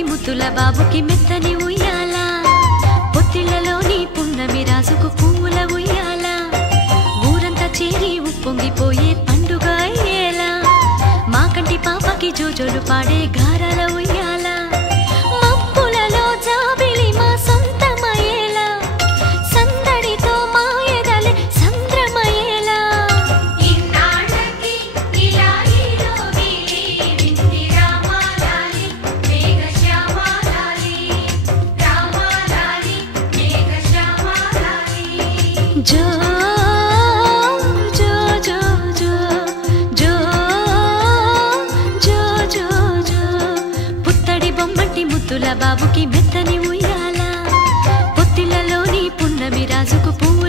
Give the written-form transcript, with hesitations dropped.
బొమ్మటి ముద్దుల బాబుకి మెత్తని ఉయ్యాల పొత్తిళ్లలోని పున్నమి రాజుకు పువ్వుల ఉయ్యాల ఊరంతా చేరి ఉప్పొంగిపోయే పండుగ అయ్యేలా మా కంటి పాపకి జోజోలు పాడే గారాల ఉయ్యాల మబ్బులలో జాబిలి మా సొంతమయ్యేలా సందడితో మా ఎదలే సంద్రమయ్యేలా జో జో జో జో జో జో జో జో పుత్తడి బొమ్మటి ముద్దుల బాబుకి మెత్తని ఉయ్యాల పొత్తిళ్లలోని పున్నమి రాజుకు పువ్వు